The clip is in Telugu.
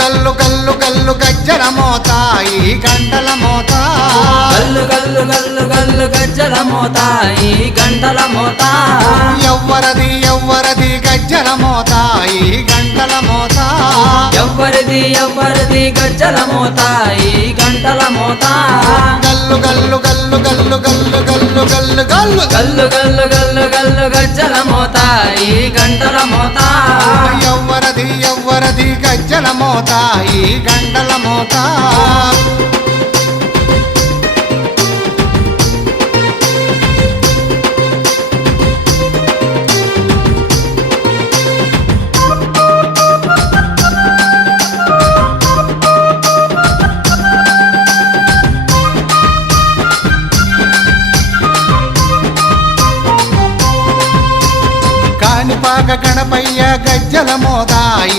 గల్లు గల్లు గల్లు గజ్జల మోత ఈ గంటల మోత గల్లు గల్లు గల్లు గల్లు గజ్జల మోత ఈ గంటల మోత ఎవ్వరది ఎవ్వరది గజ్జల మోత ఈ గంటల మోత ఎవ్వరిది ఎవ్వరిది గజ్జల మోత ఈ గంటల మోత గల్లు గల్లు గల్లు గల్లు గల్లు గల్లు గల్లు గల్లు గల్లు గల్లు గల్లు గల్లు గజ్జల మోత ఈ గంటల మోత ఎవ్వరది ఎవ్వరది గజ్జల మోత ఈ గంటల మోత కాణిపాక గణపయ్య గజ్జల మోత ఈ